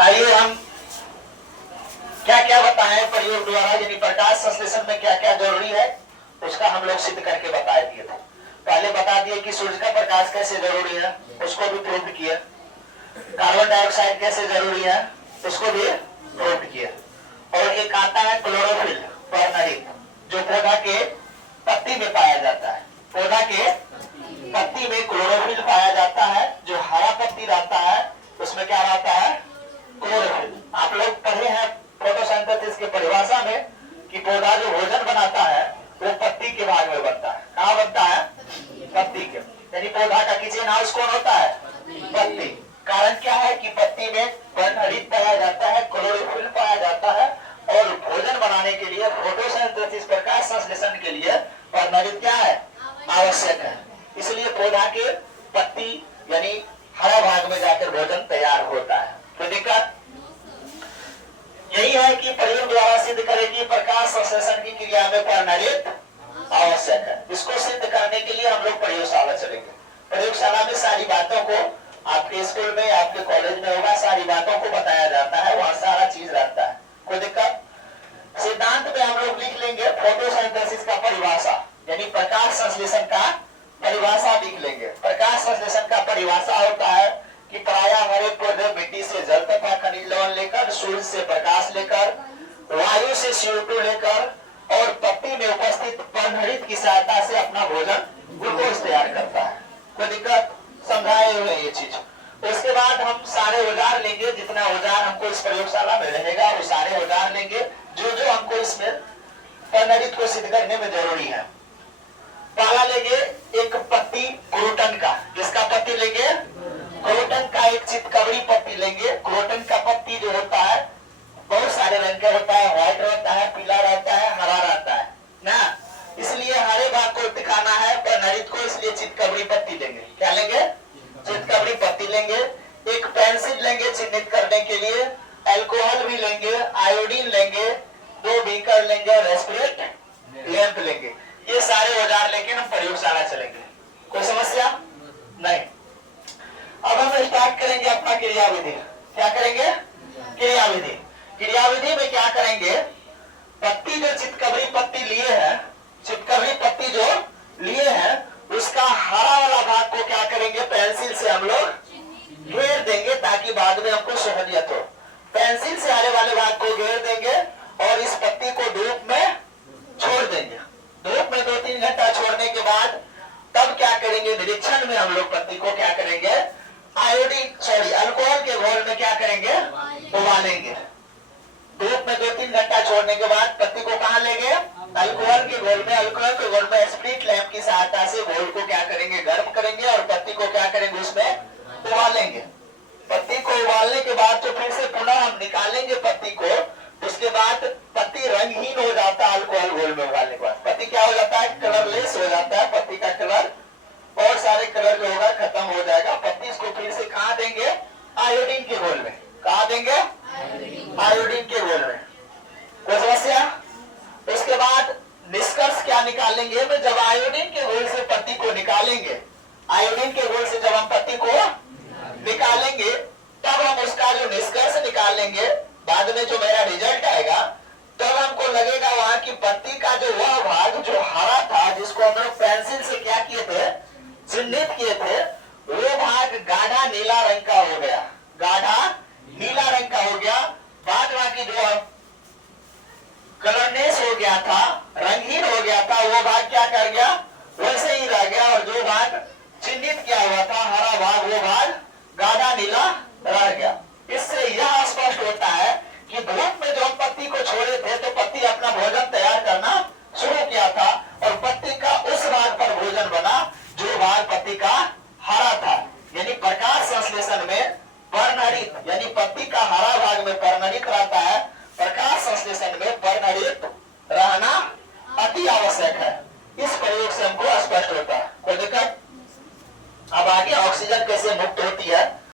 आइए हम क्या क्या बताएं प्रयोग द्वारा, यानी प्रकाश संश्लेषण में क्या क्या जरूरी है उसका हम लोग सिद्ध करके बता दिए थे। पहले बता दिए कि सूर्य का प्रकाश कैसे जरूरी है, उसको भी प्रूव किया। कार्बन डाइऑक्साइड कैसे जरूरी है, उसको भी प्रूव किया। और एक आता है क्लोरोफिल वर्णरहित, जो पौधा के पत्ती में पाया जाता है। पौधा के पत्ती में क्लोरोफिल पाया जाता है। जो हरा पत्ती रहता है उसमें क्या रहता है, क्लोरोफिल। आप लोग पढ़े हैं फोटोसिंथेसिस की परिभाषा में कि पौधा जो भोजन बनाता है वो पत्ती के भाग में बनता है। कहाँ बनता है, पत्ती के। यानी पौधा का किचन हाउस कौन होता है, पत्ती। कारण क्या है कि पत्ती में वर्णरहित पाया जाता है, क्लोरोफिल पाया जाता है, और भोजन बनाने के लिए फोटोसिंथेसिस प्रकाश संश्लेषण के लिए वर्णरहित क्या है, आवश्यक है। इसलिए पौधा के पत्ती यानी हरा भाग में जाकर भोजन तैयार होता है। तो दिक्कत यही है कि प्रयोग द्वारा सिद्ध करें कि प्रकाश संश्लेषण की क्रिया में वर्णरहित आवश्यक है। इसको सिद्ध करने के लिए हम लोग प्रयोगशाला चलेंगे। प्रयोगशाला में सारी बातों को आपके स्कूल में आपके कॉलेज में होगा, सारी बातों को बताया जाता है, वहाँ सारा चीज रहता है। कोई दिक्कत। सिद्धांत में हम लोग लिख लेंगे फोटोसिंथेसिस का परिभाषा, यानी प्रकाश संश्लेषण का परिभाषा लिख लेंगे। प्रकाश संश्लेषण का परिभाषा होता है कि प्रायः हरे पौधे मिट्टी से जल तथा खनिज लवण लेकर, सूर्य से प्रकाश लेकर, वायु से CO2 लेकर और पत्ती में उपस्थित वर्णरहित की सहायता से अपना भोजन ग्लूकोज तैयार करता है। कोई दिक्कत, समझाए हुए ये चीज। उसके बाद हम सारे औजार लेंगे, जितना औजार हमको इस प्रयोगशाला में रहेगा वो सारे औजार लेंगे जो जो हमको इसमें वर्णरहित को सिद्ध करने में जरूरी है। पहला लेंगे एक पत्ती क्रोटन का। किसका पत्ती लेंगे, क्रोटन का एक चितकबरी पत्ती लेंगे। क्रोटन का पत्ती जो होता है बहुत सारे रंग का होता है, व्हाइट रहता है, पीला रहता है, हरा रहता है ना। इसलिए हरे भाग को दिखाना है वर्णरहित को, इसलिए चितकबरी पत्ती लेंगे। क्या लेंगे, चितकबरी पत्ती लेंगे। एक पेंसिल लेंगे चिन्हित करने के लिए, अल्कोहल भी लेंगे, आयोडीन लेंगे, 2 बीकर लेंगे, रेस्पिरेट लैंप लेंगे। ये सारे औजार लेके हम प्रयोगशाला चलेंगे। कोई समस्या नहीं। अब हम स्टार्ट करेंगे अपना क्रियाविधि। क्या करेंगे, क्रियाविधि। क्रियाविधि में क्या करेंगे, पत्ती जो चितकबरी पत्ती लिए हैं, चितकबरी पत्ती जो लिए हैं उसका हरा वाला भाग को क्या करेंगे, पेंसिल से हम लोग घेर देंगे ताकि बाद में हमको सहूलियत हो। पेंसिल से हरे वाले भाग को घेर देंगे और इस पत्ती को धूप में छोड़ देंगे। धूप में 2-3 घंटा छोड़ने के बाद तब क्या करेंगे, निरीक्षण में हम लोग पत्ती को क्या करेंगे, अल्कोहल के घोल में क्या करेंगे, उबालेंगे। धूप में 2-3 घंटा छोड़ने के बाद पत्ती को कहाँ लेंगे, अल्कोहल के घोल में। अल्कोहल के घोल में स्प्रिट लैंप की सहायता से घोल को क्या करेंगे, गर्म करेंगे और पत्ती को क्या करेंगे, उसमें उबालेंगे। पत्ती को उबालने के बाद तो फिर से पुनः हम निकालेंगे पत्ती को। उसके बाद पत्ती रंगहीन हो जाता है अल्कोहल घोल में उबालने के बाद। पत्ती क्या हो जाता है, कलरलेस हो जाता है। पत्ती का कलर और सारे कलर जो होगा खत्म हो जाएगा। पत्ती इसको फिर से कहाँ देंगे, आयोडीन के घोल में। कहाँ देंगे, आयोडीन के घोल में। कोई समस्या। उसके बाद निष्कर्ष क्या निकालेंगे, जब आयोडीन के घोल से पत्ती को निकालेंगे, आयोडीन के घोल से जब हम पत्ती को निकालेंगे तब हम उसका जो निष्कर्ष निकालेंगे, बाद में जो मेरा रिजल्ट आएगा तब हमको लगेगा वहां की पत्ती का जो वह भाग जो हरा था, जिसको हम लोग पेंसिल से क्या किए थे, चिन्हित किए थे, वो भाग गाढ़ा नीला रंग का हो गया। गाढ़ा नीला रंग का हो गया। बाद बाकी जो कलरनेस हो गया था, रंगहीन हो गया था, वो भाग क्या कर गया, वैसे ही रह गया। और जो भाग चिन्हित किया हुआ था हरा भाग, वो भाग गाढ़ा नीला रह गया। इससे यह स्पष्ट होता है कि धूप में जो हम पत्ती को छोड़े थे तो पत्ती अपना भोजन तैयार करना शुरू किया था और पत्ती का उस भाग पर भोजन बना जो भाग पत्ती का हरा था। यानी प्रकाश संश्लेषण में वर्णरहित यानी पत्ती का हरा भाग में वर्णरहित रहता